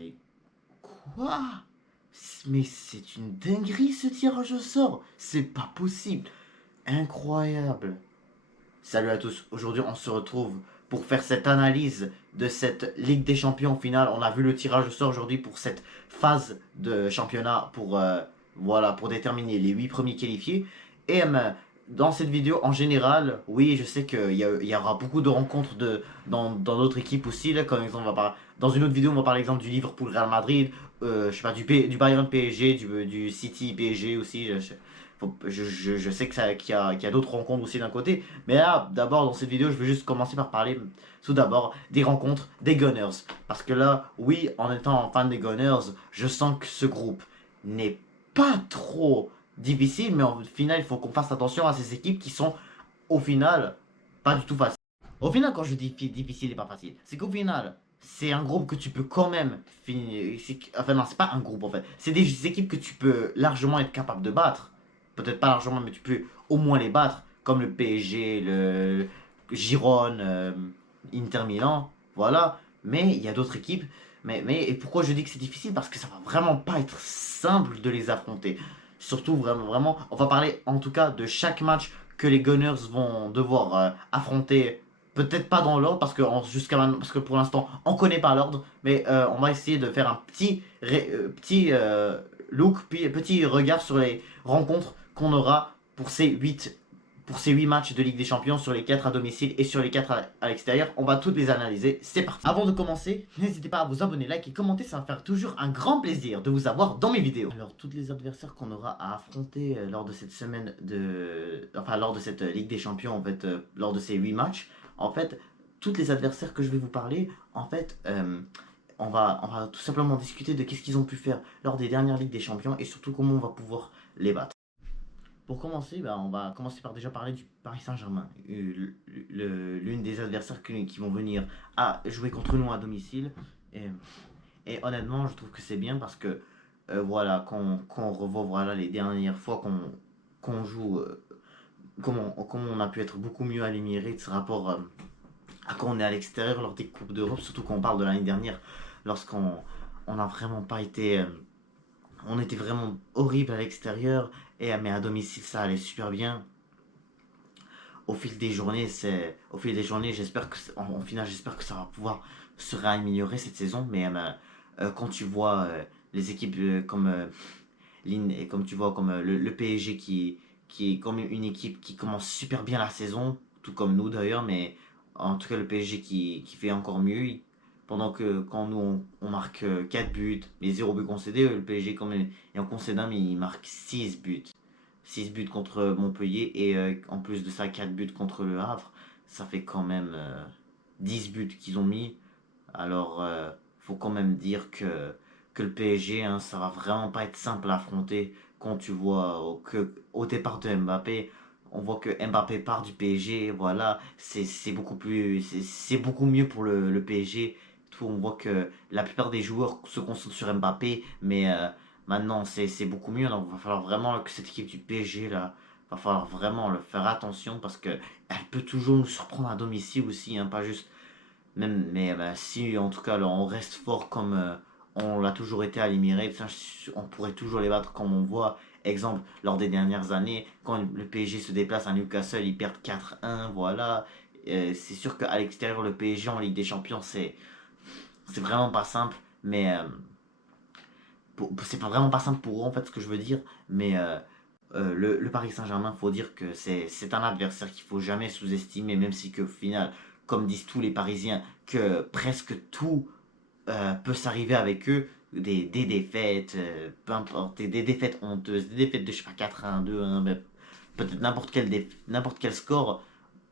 mais quoi? Mais c'est une dinguerie ce tirage au sort. C'est pas possible. Incroyable. Salut à tous. Aujourd'hui, on se retrouve pour faire cette analyse de cette Ligue des Champions finale. On a vu le tirage au sort aujourd'hui pour cette phase de championnat pour déterminer les 8 premiers qualifiés. Et dans cette vidéo, en général, oui, je sais qu'il y aura beaucoup de rencontres dans d'autres équipes aussi. Là, comme exemple, dans une autre vidéo, on va parler exemple du Liverpool Real Madrid, je sais pas, du Bayern PSG, du City PSG aussi. Je sais qu'il y a d'autres rencontres aussi d'un côté. Mais là, d'abord, dans cette vidéo, je vais juste commencer par parler tout d'abord des rencontres des Gunners. Parce que là, oui, en étant fan des Gunners, je sens que ce groupe n'est pas trop difficile. Mais au final, il faut qu'on fasse attention à ces équipes qui sont, au final, pas du tout faciles. Au final, quand je dis difficile et pas facile, c'est qu'au final, c'est un groupe que tu peux quand même finir. Enfin, non, c'est pas un groupe en fait. C'est des équipes que tu peux largement être capable de battre. Peut-être pas largement, mais tu peux au moins les battre. Comme le PSG, le Girone, Inter Milan. Voilà. Mais il y a d'autres équipes. Et pourquoi je dis que c'est difficile? Parce que ça va vraiment pas être simple de les affronter. Surtout, vraiment, on va parler en tout cas de chaque match que les Gunners vont devoir affronter. Peut-être pas dans l'ordre jusqu'à maintenant, parce que pour l'instant on connaît pas l'ordre, mais on va essayer de faire un look, puis petit regard sur les rencontres qu'on aura pour ces 8 matchs de Ligue des Champions, sur les 4 à domicile et sur les 4 à l'extérieur. On va toutes les analyser, c'est parti. Avant de commencer, n'hésitez pas à vous abonner, liker et commenter, ça va me faire toujours un grand plaisir de vous avoir dans mes vidéos. Alors, tous les adversaires qu'on aura à affronter lors de cette semaine lors de cette Ligue des Champions, en fait, lors de ces 8 matchs, en fait, tous les adversaires que je vais vous parler, en fait, on va tout simplement discuter de qu'est-ce qu'ils ont pu faire lors des dernières Ligues des Champions et surtout comment on va pouvoir les battre. Pour commencer, on va commencer par déjà parler du Paris Saint-Germain, l'une des adversaires qui vont venir à jouer contre nous à domicile. Et honnêtement, je trouve que c'est bien parce que voilà, quand on revoit voilà, les dernières fois qu'on joue, comment on a pu être beaucoup mieux à l'Emirates rapport à quand on est à l'extérieur lors des Coupes d'Europe, surtout quand on parle de l'année dernière, lorsqu'on n'a vraiment pas été. On était vraiment horrible à l'extérieur, mais à domicile ça allait super bien. Au fil des journées, en final, j'espère que ça va pouvoir se réaméliorer cette saison. Mais quand tu vois les équipes comme tu vois comme le PSG qui est quand même une équipe qui commence super bien la saison, tout comme nous d'ailleurs, mais en tout cas le PSG qui fait encore mieux. Pendant que quand nous on marque 4 buts, mais 0 but concédé, le PSG quand même est en concédant, mais il marque 6 buts. 6 buts contre Montpellier et en plus de ça 4 buts contre le Havre. Ça fait quand même 10 buts qu'ils ont mis. Alors faut quand même dire que le PSG, hein, ça va vraiment pas être simple à affronter. Quand tu vois au départ de Mbappé, on voit que Mbappé part du PSG, voilà, c'est beaucoup mieux pour le PSG. Tout, on voit que la plupart des joueurs se concentrent sur Mbappé, mais maintenant c'est beaucoup mieux. Donc il va falloir vraiment que cette équipe du PSG là, va falloir vraiment le faire attention parce que elle peut toujours nous surprendre à domicile aussi, hein, pas juste mais si en tout cas là, on reste fort comme on l'a toujours été à l'Emirates, on pourrait toujours les battre comme on voit. Exemple, lors des dernières années, quand le PSG se déplace à Newcastle, ils perdent 4-1, voilà. C'est sûr qu'à l'extérieur, le PSG en Ligue des Champions, c'est vraiment pas simple, mais c'est pas vraiment pas simple pour eux en fait ce que je veux dire, mais le Paris Saint-Germain, faut dire que c'est un adversaire qu'il faut jamais sous-estimer, même si qu'au final, comme disent tous les Parisiens, que presque tout peut s'arriver avec eux, des défaites, peu importe, des défaites honteuses, des défaites de je sais pas 4-1, 2-1, peut-être n'importe quel score,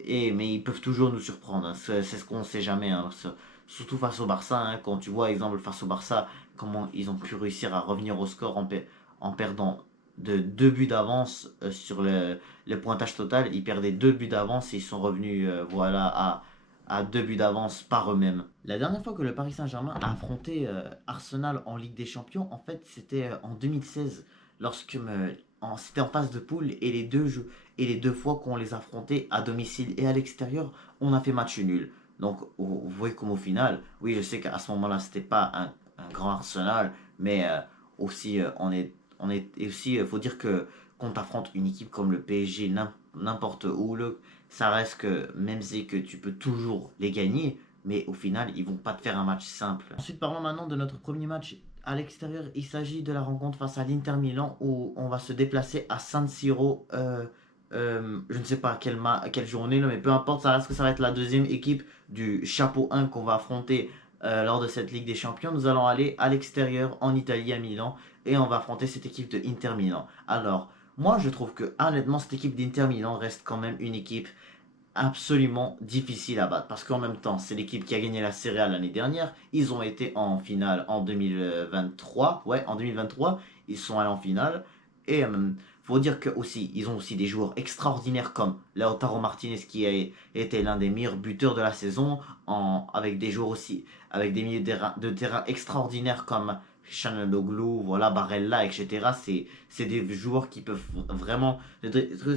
mais ils peuvent toujours nous surprendre, hein. C'est ce qu'on ne sait jamais, hein. Surtout face au Barça, hein, quand tu vois, exemple, face au Barça, comment ils ont pu réussir à revenir au score en perdant de 2 buts d'avance sur le pointage total. Ils perdaient 2 buts d'avance et ils sont revenus voilà, à 2 buts d'avance par eux-mêmes. La dernière fois que le Paris Saint-Germain a affronté Arsenal en Ligue des Champions, en fait, c'était en 2016, lorsque c'était en phase de poule et les deux jeux, et les deux fois qu'on les affrontait à domicile et à l'extérieur, on a fait match nul. Donc, vous voyez comme au final, oui, je sais qu'à ce moment-là, c'était pas un grand Arsenal, mais aussi, et aussi, faut dire que quand tu affrontes une équipe comme le PSG, n'importe où, ça reste que, même si que tu peux toujours les gagner, mais au final, ils vont pas te faire un match simple. Ensuite, parlons maintenant de notre premier match à l'extérieur. Il s'agit de la rencontre face à l'Inter Milan où on va se déplacer à San Siro. Je ne sais pas quelle journée, là, mais peu importe, ça reste que ça va être la deuxième équipe du chapeau 1 qu'on va affronter lors de cette Ligue des Champions. Nous allons aller à l'extérieur en Italie, à Milan, et on va affronter cette équipe de Inter Milan. Alors, moi je trouve que honnêtement, cette équipe d'Inter Milan reste quand même une équipe absolument difficile à battre parce qu'en même temps, c'est l'équipe qui a gagné la Serie A l'année dernière. Ils ont été en finale en 2023. Ouais, en 2023, ils sont allés en finale. Et faut dire que aussi, ils ont aussi des joueurs extraordinaires comme Lautaro Martinez qui a été l'un des meilleurs buteurs de la saison, avec des joueurs aussi, avec des milieux de terrain extraordinaires comme Chanaloglu, voilà, Barella, etc. C'est des joueurs qui peuvent vraiment,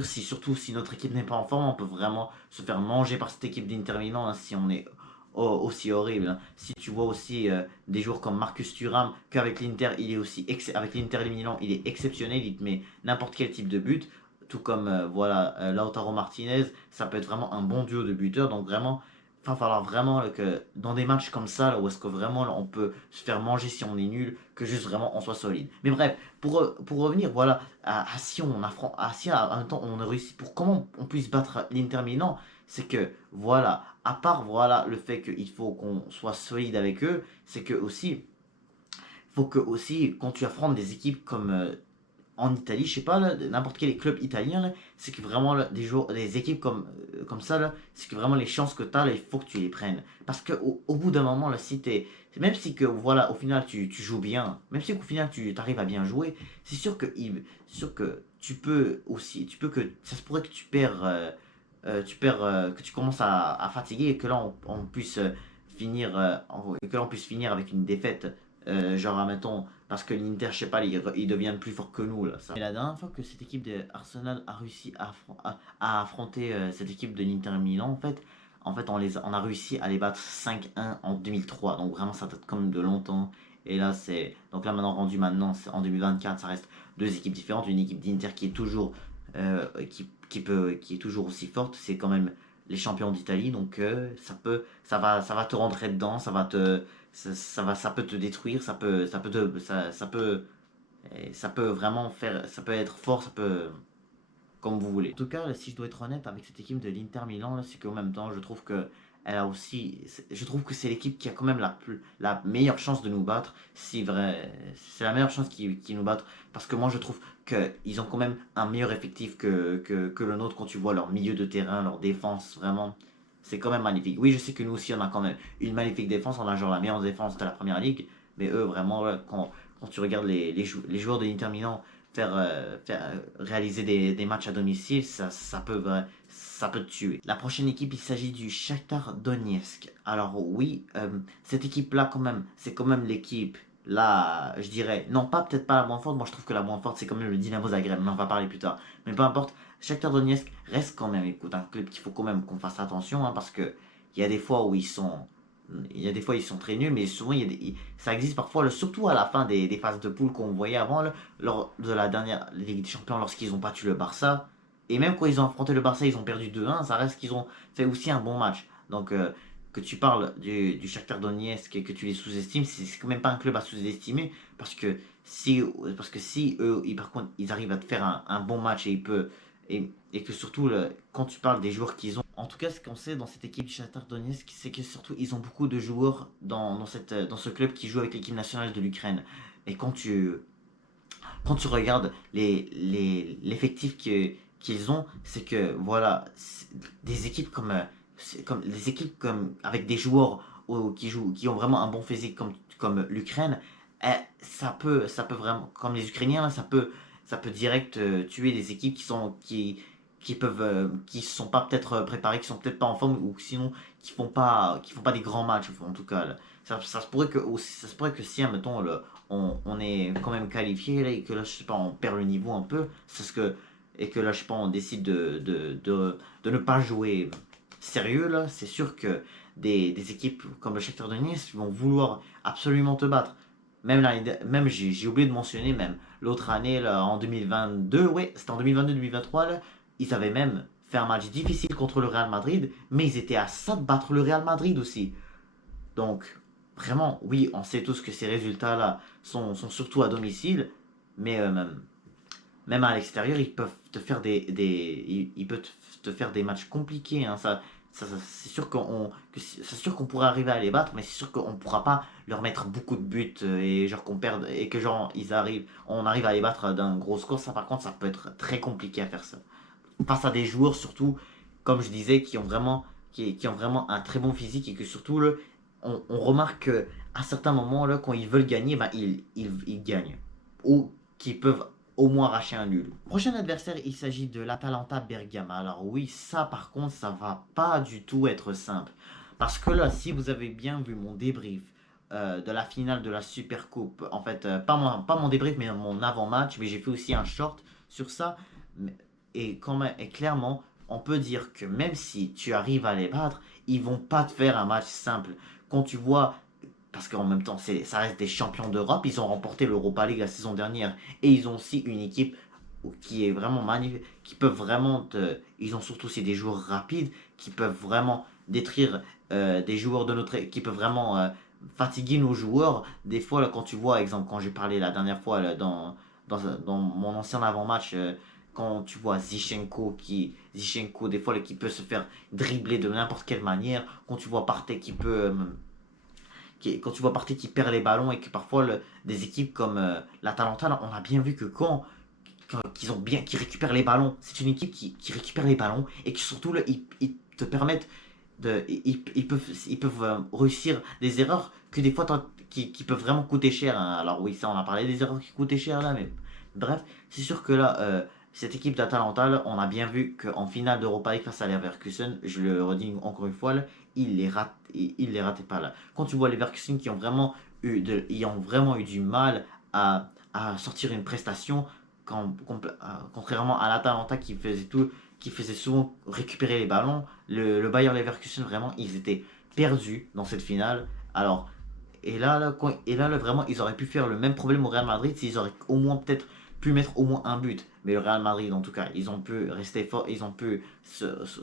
surtout si notre équipe n'est pas en forme, on peut vraiment se faire manger par cette équipe d'Inter Milan hein, si on est aussi horrible. Hein. Si tu vois aussi des joueurs comme Marcus Thuram, qu'avec l'Inter, il est aussi avec l'Inter Milan, il est exceptionnel, il te met n'importe quel type de but. Tout comme voilà Lautaro Martinez, ça peut être vraiment un bon duo de buteurs. Donc vraiment, il va falloir vraiment que dans des matchs comme ça, là, où est-ce que vraiment là, on peut se faire manger si on est nul, que juste vraiment on soit solide. Mais bref, pour revenir voilà à si on affronte, à si en même temps on réussit, pour comment on puisse battre l'Inter Milan, c'est que voilà, à part voilà le fait qu'il faut qu'on soit solide avec eux, c'est que aussi, faut que aussi quand tu affrontes des équipes comme en Italie, je sais pas, n'importe quel club italien, c'est que vraiment des équipes comme ça, là, c'est que vraiment les chances que tu as, là, il faut que tu les prennes. Parce qu'au au bout d'un moment, là, si même si que, voilà, au final tu joues bien, même si au final tu arrives à bien jouer, c'est sûr sûr que tu peux aussi, ça se pourrait que que tu commences à fatiguer et que là on puisse que là on puisse finir avec une défaite, genre admettons parce que l'Inter, je sais pas, ils deviennent plus forts que nous là. Ça. Et la dernière fois que cette équipe de Arsenal a réussi à affronter cette équipe de l'Inter Milan, en fait on a réussi à les battre 5-1 en 2003. Donc vraiment ça date quand même de longtemps. Et là donc là maintenant c'est en 2024, ça reste deux équipes différentes, une équipe d'Inter qui est toujours qui est toujours aussi forte, c'est quand même les champions d'Italie, donc ça va te rentrer dedans, ça peut te détruire, ça peut vraiment faire, ça peut être fort, ça peut, comme vous voulez. En tout cas, si je dois être honnête avec cette équipe de l'Inter Milan, c'est qu'en même temps, je trouve que elle a aussi, je trouve que c'est l'équipe qui a quand même la meilleure chance de nous battre. Si vrai, c'est la meilleure chance qui nous battre. Parce que moi, je trouve qu'ils ont quand même un meilleur effectif que le nôtre quand tu vois leur milieu de terrain, leur défense, vraiment. C'est quand même magnifique. Oui, je sais que nous aussi, on a quand même une magnifique défense. On a genre la meilleure défense de la première ligue. Mais eux, vraiment, ouais, quand tu regardes les joueurs de l'Inter Milan réaliser des matchs à domicile, ça peut te tuer. La prochaine équipe, il s'agit du Shakhtar Donetsk. Alors oui, cette équipe-là quand même, c'est quand même l'équipe, là, je dirais, non pas peut-être pas la moins forte, moi je trouve que la moins forte c'est quand même le Dynamo Zagreb, mais on va parler plus tard. Mais peu importe, Shakhtar Donetsk reste quand même, écoute, un club qu'il faut quand même qu'on fasse attention, hein, parce que il y a des fois où ils sont très nuls, mais souvent ça existe parfois, surtout à la fin des phases de poule qu'on voyait avant, là, lors de la dernière Ligue des Champions, lorsqu'ils ont battu le Barça. Et même quand ils ont affronté le Barça, ils ont perdu 2-1, ça reste qu'ils ont fait aussi un bon match. Donc, que tu parles du Shakhtar Donetsk et que tu les sous-estimes, c'est quand même pas un club à sous-estimer, parce que si eux, par contre, ils arrivent à te faire un bon match et que surtout, quand tu parles des joueurs qu'ils ont, en tout cas, ce qu'on sait dans cette équipe du Shakhtar Donetsk, c'est que surtout, ils ont beaucoup de joueurs dans ce club qui jouent avec l'équipe nationale de l'Ukraine. Et quand tu regardes l'effectif qu'ils ont, c'est que voilà, des équipes des équipes comme avec des joueurs qui ont vraiment un bon physique comme l'Ukraine, ça peut vraiment, comme les Ukrainiens, là, ça peut direct tuer des équipes qui sont pas peut-être préparées, qui sont peut-être pas en forme ou sinon qui font pas des grands matchs en tout cas. Là. Ça se pourrait que si, mettons, on est quand même qualifié là, et que là, je sais pas, on perd le niveau un peu, et que là, je sais pas, on décide de ne pas jouer sérieux, là, c'est sûr que des équipes comme le Shakhtar Donetsk vont vouloir absolument te battre. même j'ai oublié de mentionner, même l'autre année, là, en 2022, ouais, c'était en 2022-2023, là, ils avaient même fait un match difficile contre le Real Madrid, mais ils étaient à ça de battre le Real Madrid aussi. Donc, vraiment, oui, on sait tous que ces résultats-là sont surtout à domicile, mais même à l'extérieur, ils peuvent te faire ils peuvent te faire des matchs compliqués, hein. C'est sûr c'est sûr qu'on pourrait arriver à les battre, mais c'est sûr qu'on ne pourra pas leur mettre beaucoup de buts et genre qu'on perde et que genre on arrive à les battre d'un gros score. Ça, par contre, ça peut être très compliqué à faire ça. Face à des joueurs surtout, comme je disais, qui ont vraiment un très bon physique et que surtout on remarque qu'à certains moments là, quand ils veulent gagner, ben, ils gagnent ou qu'ils peuvent au moins arracher un nul. Prochain adversaire, il s'agit de l'Atalanta Bergame. Alors oui, ça par contre, ça va pas du tout être simple. Parce que là, si vous avez bien vu mon débrief de la finale de la Super Coupe, en fait, pas mon débrief, mais mon avant-match, mais j'ai fait aussi un short sur ça. Et, quand même, et clairement, on peut dire que même si tu arrives à les battre, ils vont pas te faire un match simple. Quand tu vois, parce qu'en même temps, ça reste des champions d'Europe, ils ont remporté l'Europa League la saison dernière, et ils ont aussi une équipe qui est vraiment magnifique, qui peuvent vraiment ils ont surtout aussi des joueurs rapides, qui peuvent vraiment détruire des joueurs de notre qui peuvent vraiment fatiguer nos joueurs. Des fois, là, quand tu vois, exemple, quand j'ai parlé la dernière fois là, dans mon ancien avant-match, quand tu vois Zichenko, des fois, qui peut se faire dribbler de n'importe quelle manière, quand tu vois Partey quand tu vois Partey qui perd les ballons et que parfois des équipes comme l'Atalanta, on a bien vu que qu'ils ont bien, qui récupèrent les ballons, c'est une équipe qui récupère les ballons et qui surtout là, ils te permettent ils peuvent réussir des erreurs que des fois qui peuvent vraiment coûter cher, hein. Alors oui, ça on a parlé des erreurs qui coûtaient cher là, mais bref, c'est sûr que là, cette équipe d'Atalanta, là, on a bien vu qu'en finale d'Europa League face à Leverkusen, je le redis encore une fois, là, ils les rataient pas là. Quand tu vois Leverkusen ils ont vraiment eu du mal à sortir une prestation, contrairement à l'Atalanta qui faisait souvent récupérer les ballons, le Bayer Leverkusen, vraiment, ils étaient perdus dans cette finale. Alors, vraiment, ils auraient pu faire le même problème au Real Madrid s'ils auraient au moins peut-être pu mettre au moins un but. Mais le Real Madrid, en tout cas, ils ont pu rester forts, ils ont pu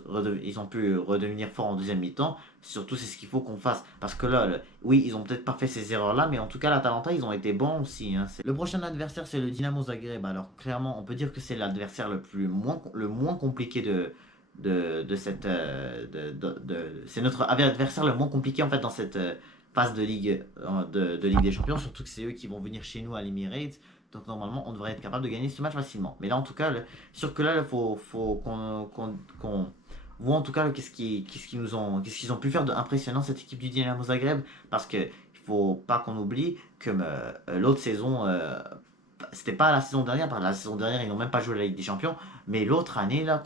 redevenir forts en deuxième mi-temps. Surtout, c'est ce qu'il faut qu'on fasse. Parce que là, oui, ils ont peut-être pas fait ces erreurs-là, mais en tout cas, l'Atalanta, ils ont été bons aussi, hein. Le prochain adversaire, c'est le Dynamo Zagreb. Alors, clairement, on peut dire que c'est l'adversaire le moins compliqué de cette. C'est notre adversaire le moins compliqué, en fait, dans cette phase de Ligue des Champions. Surtout que c'est eux qui vont venir chez nous à l'Emirates. Donc normalement, on devrait être capable de gagner ce match facilement. Mais là, en tout cas, sûr que là, il faut qu'on voit en tout cas qu'est-ce qu'ils ont pu faire d'impressionnant cette équipe du Dynamo Zagreb. Parce que il faut pas qu'on oublie que l'autre saison, c'était pas la saison dernière. La saison dernière, ils n'ont même pas joué la Ligue des Champions. Mais l'autre année, là,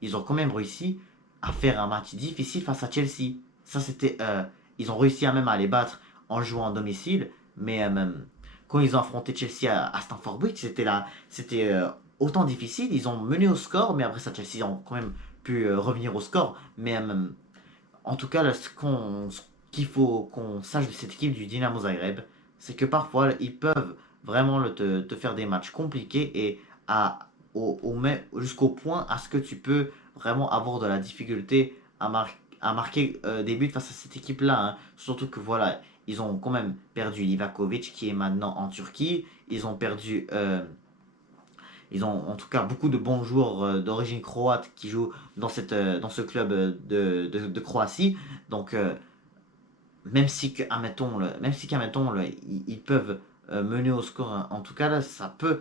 ils ont quand même réussi à faire un match difficile face à Chelsea. Ça, ils ont réussi à même à les battre en jouant à domicile. Mais quand ils ont affronté Chelsea à Stamford Bridge, c'était autant difficile. Ils ont mené au score, mais après ça, Chelsea ont quand même pu revenir au score. Mais en tout cas, là, ce qu'il faut qu'on sache de cette équipe du Dynamo Zagreb, c'est que parfois, ils peuvent vraiment te faire des matchs compliqués et jusqu'au point à ce que tu peux vraiment avoir de la difficulté à marquer des buts face à cette équipe-là, hein. Surtout que voilà, ils ont quand même perdu Livakovic qui est maintenant en Turquie. Ils ont en tout cas beaucoup de bons joueurs d'origine croate qui jouent dans ce club de Croatie. Donc admettons, là, ils peuvent mener au score, hein. En tout cas là, ça peut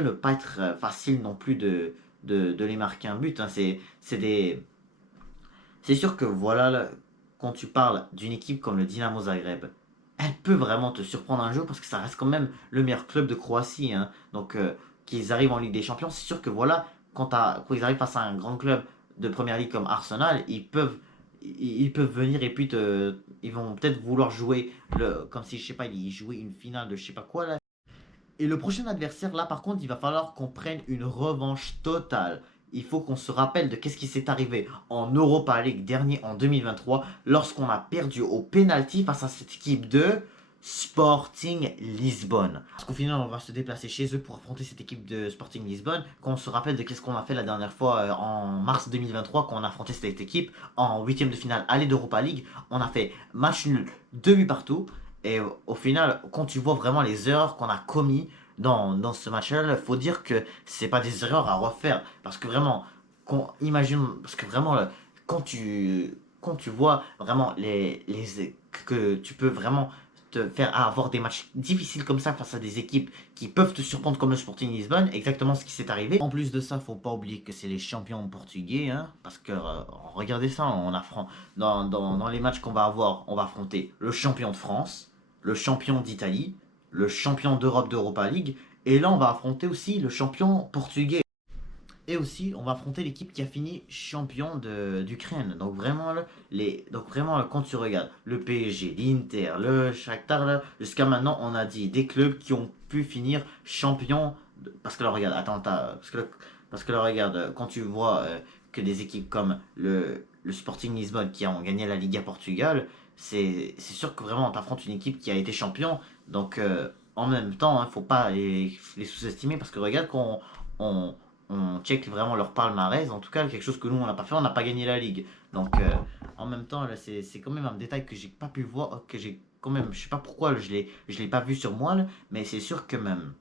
ne pas être facile non plus de les marquer un but, hein. C'est sûr que voilà, là, quand tu parles d'une équipe comme le Dynamo Zagreb, elle peut vraiment te surprendre un jour parce que ça reste quand même le meilleur club de Croatie, hein. Donc, qu'ils arrivent en Ligue des Champions, c'est sûr que voilà, quand ils arrivent face à un grand club de Première Ligue comme Arsenal, ils peuvent venir et puis ils vont peut-être vouloir jouer comme si, je sais pas, ils jouaient une finale de je sais pas quoi là. Et le prochain adversaire, là par contre, il va falloir qu'on prenne une revanche totale. Il faut qu'on se rappelle de qu'est-ce qui s'est arrivé en Europa League dernier en 2023 lorsqu'on a perdu au penalty face à cette équipe de Sporting Lisbonne. Parce qu'au final, on va se déplacer chez eux pour affronter cette équipe de Sporting Lisbonne. Quand on se rappelle de qu'est-ce qu'on a fait la dernière fois en mars 2023, quand on a affronté cette équipe en huitième de finale aller d'Europa League, on a fait match nul, 2 buts partout. Et au final, quand tu vois vraiment les erreurs qu'on a commis dans ce match-là, il faut dire que c'est pas des erreurs à refaire. Parce que vraiment, imagine, parce que vraiment, quand tu vois vraiment que tu peux vraiment te faire avoir des matchs difficiles comme ça face à des équipes qui peuvent te surprendre comme le Sporting Lisbonne, exactement ce qui s'est arrivé. En plus de ça, faut pas oublier que c'est les champions portugais, hein, parce que regardez ça, on affronte dans les matchs qu'on va avoir, on va affronter le champion de France, le champion d'Italie, le champion d'Europe d'Europa League, et là on va affronter aussi le champion portugais. Et aussi, on va affronter l'équipe qui a fini champion d'Ukraine. Donc vraiment, quand tu regardes le PSG, l'Inter, le Shakhtar, là, jusqu'à maintenant, on a dit des clubs qui ont pu finir champion. Parce que là, regarde, attends, parce que là, regarde, quand tu vois que des équipes comme le Sporting Lisbonne qui ont gagné la Liga Portugal, c'est sûr que vraiment, on t'affronte une équipe qui a été champion. Donc, en même temps, il ne faut pas les sous-estimer parce que regarde, on, on check vraiment leur palmarès. En tout cas, quelque chose que nous, on n'a pas fait, on n'a pas gagné la Ligue. Donc, en même temps, là, c'est quand même un détail que j'ai pas pu voir, que j'ai quand même, je sais pas pourquoi je l'ai pas vu sur moi, là, mais c'est sûr que même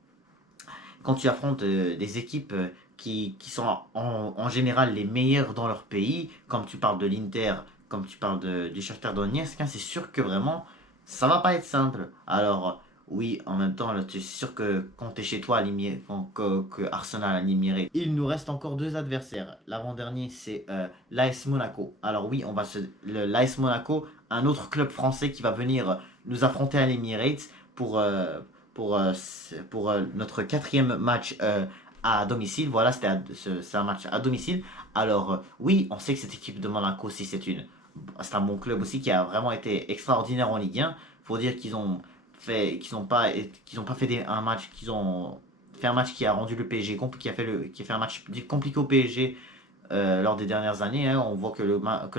quand tu affrontes des équipes qui sont en général les meilleures dans leur pays, comme tu parles de l'Inter, comme tu parles du Shakhtar Donetsk, hein, c'est sûr que vraiment, ça va pas être simple. Alors, oui, en même temps, c'est sûr que quand tu es chez toi, que Arsenal a éliminé, il nous reste encore deux adversaires. L'avant-dernier, c'est l'AS Monaco. Alors oui, l'AS Monaco, un autre club français qui va venir nous affronter à l'Emirates pour, notre quatrième match à domicile. Voilà, c'est un match à domicile. Alors, oui, on sait que cette équipe de Monaco aussi, c'est un bon club aussi qui a vraiment été extraordinaire en Ligue 1. Faut dire qu'ils ont pas fait un match, qu'ils ont fait un match qui a rendu le PSG qui a fait un match compliqué au PSG lors des dernières années. Hein. On voit que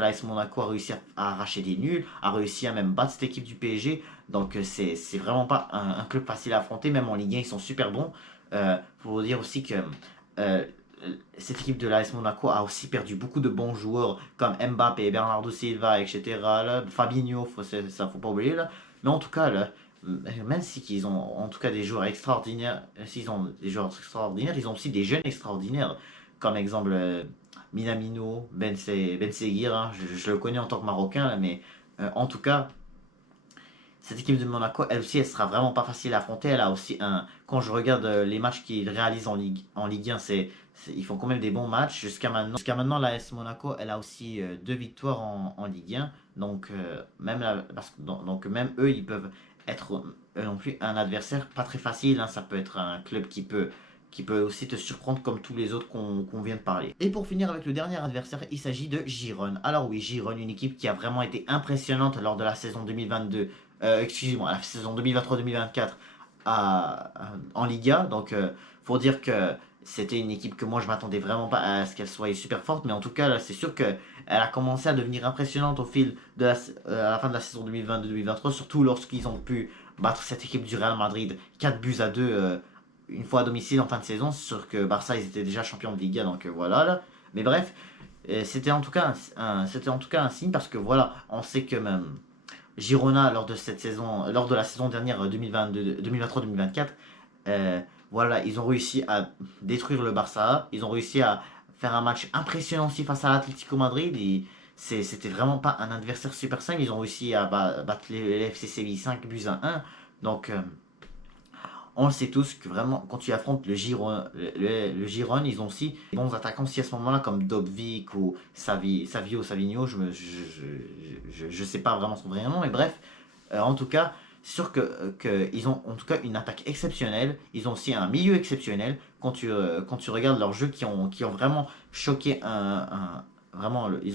l'AS Monaco a réussi à arracher des nuls, a réussi à même battre cette équipe du PSG. Donc c'est vraiment pas un club facile à affronter, même en Ligue 1 ils sont super bons. Faut dire aussi que euh, cette équipe de l'AS Monaco a aussi perdu beaucoup de bons joueurs comme Mbappé, Bernardo Silva, etc. Là, Fabinho, ça faut pas oublier là. Mais en tout cas là, même si ils ont en tout cas des joueurs extraordinaires, s'ils ont des joueurs extraordinaires, ils ont aussi des jeunes extraordinaires. Comme exemple Minamino, Ben Seguir, hein, je le connais en tant que Marocain, là, mais en tout cas, cette équipe de Monaco, elle aussi, elle sera vraiment pas facile à affronter. Elle a aussi quand je regarde les matchs qu'ils réalisent en Ligue 1, ils font quand même des bons matchs. Jusqu'à maintenant, la l'AS Monaco, elle a aussi deux victoires en Ligue 1. Donc, donc, même eux, ils peuvent être eux non plus un adversaire pas très facile. Hein. Ça peut être un club qui peut aussi te surprendre comme tous les autres qu'on vient de parler. Et pour finir avec le dernier adversaire, il s'agit de Girone. Alors oui, Girone, une équipe qui a vraiment été impressionnante lors de la saison 2022, excusez-moi, la saison 2023-2024 en Liga. Donc, faut dire que c'était une équipe que moi je m'attendais vraiment pas à ce qu'elle soit super forte, mais en tout cas, là, c'est sûr qu'elle a commencé à devenir impressionnante au fil à la fin de la saison 2022-2023, surtout lorsqu'ils ont pu battre cette équipe du Real Madrid 4 buts à 2 une fois à domicile en fin de saison. C'est sûr que Barça, ils étaient déjà champions de Liga, donc voilà. Là. Mais bref, c'était en tout cas un signe parce que voilà, on sait que même Girona lors de cette saison, lors de la saison dernière 2023-2024, voilà, ils ont réussi à détruire le Barça. Ils ont réussi à faire un match impressionnant aussi face à l'Atlético Madrid. C'était vraiment pas un adversaire super simple. Ils ont réussi à battre les FC Séville 5 buts à 1. Donc, on le sait tous que vraiment, quand tu affrontes le Giron, ils ont aussi des bons attaquants aussi à ce moment-là, comme Dobvik ou Savio, je sais pas vraiment son vrai nom, mais bref, en tout cas, c'est sûr que ils ont en tout cas une attaque exceptionnelle, ils ont aussi un milieu exceptionnel. Quand tu regardes leurs jeux qui ont vraiment choqué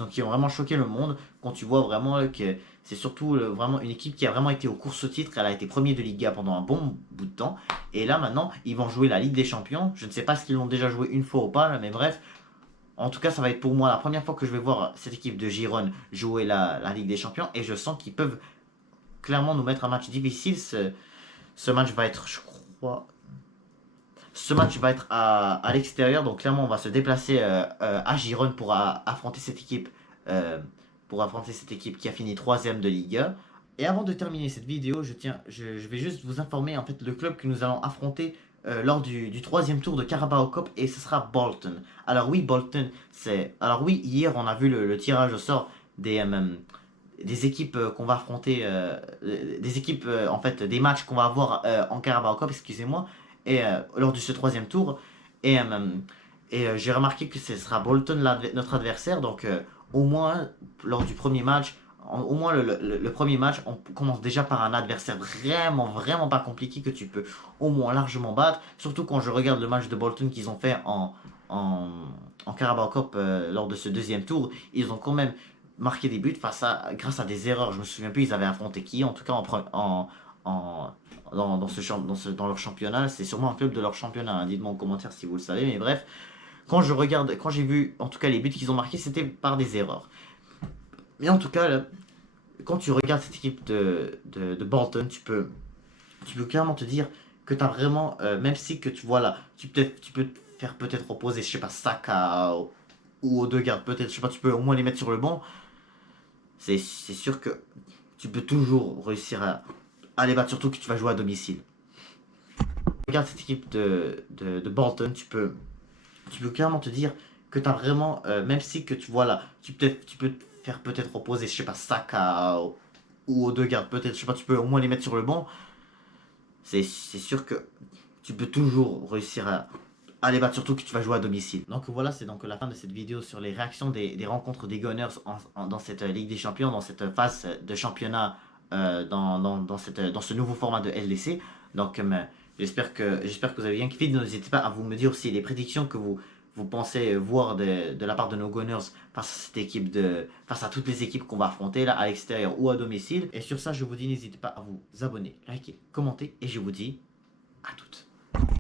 qui ont vraiment choqué le monde, quand tu vois vraiment que c'est surtout vraiment une équipe qui a vraiment été aux courses au titre. Elle a été premier de Liga pendant un bon bout de temps. Et là, maintenant, ils vont jouer la Ligue des Champions. Je ne sais pas si ils l'ont déjà joué une fois ou pas, mais bref. En tout cas, ça va être pour moi la première fois que je vais voir cette équipe de Gironne jouer la Ligue des Champions. Et je sens qu'ils peuvent clairement nous mettre un match difficile. Ce match va être, je crois, ce match va être à l'extérieur, donc clairement on va se déplacer à Gironne pour affronter cette équipe, qui a fini troisième de Ligue 1. Et avant de terminer cette vidéo, je vais juste vous informer en fait le club que nous allons affronter lors du troisième tour de Carabao Cup, et ce sera Bolton. Alors oui, Bolton, alors oui, hier on a vu le tirage au sort des équipes qu'on va affronter, des équipes en fait des matchs qu'on va avoir en Carabao Cup, excusez-moi, et lors de ce troisième tour. Et, j'ai remarqué que ce sera Bolton notre adversaire, donc au moins lors du premier match, au moins le premier match, on commence déjà par un adversaire vraiment pas compliqué que tu peux au moins largement battre. Surtout quand je regarde le match de Bolton qu'ils ont fait en, en Carabao Cup lors de ce deuxième tour, ils ont quand même marqué des buts grâce à des erreurs. Je me souviens plus, ils avaient affronté qui, en tout cas dans leur championnat. C'est sûrement un club de leur championnat, hein. Dites-moi en commentaire si vous le savez, mais bref. Quand j'ai vu en tout cas les buts qu'ils ont marqués, c'était par des erreurs. Mais en tout cas, là, quand tu regardes cette équipe de Bolton, tu peux clairement te dire que tu as vraiment, même si que tu vois là, tu peux te faire peut-être opposer, je sais pas, Saka ou Odegaard, peut-être, je sais pas, tu peux au moins les mettre sur le banc. C'est sûr que tu peux toujours réussir à les battre, surtout que tu vas jouer à domicile. Regarde cette équipe de Bolton, tu peux clairement te dire que tu as vraiment, même si que tu vois là, tu peux te faire peut-être opposer, je sais pas, Saka ou Odegaard, peut-être, je sais pas, tu peux au moins les mettre sur le banc. C'est sûr que tu peux toujours réussir à les battre, surtout que tu vas jouer à domicile. Donc voilà, c'est donc la fin de cette vidéo sur les réactions des rencontres des Gunners dans cette Ligue des Champions, dans cette phase de championnat, dans ce nouveau format de LDC. Donc j'espère que vous avez bien kiffé. N'hésitez pas à vous me dire aussi les prédictions que vous pensez voir de la part de nos Gunners face à toutes les équipes qu'on va affronter là à l'extérieur ou à domicile. Et sur ça, je vous dis, n'hésitez pas à vous abonner, liker, commenter, et je vous dis à toutes.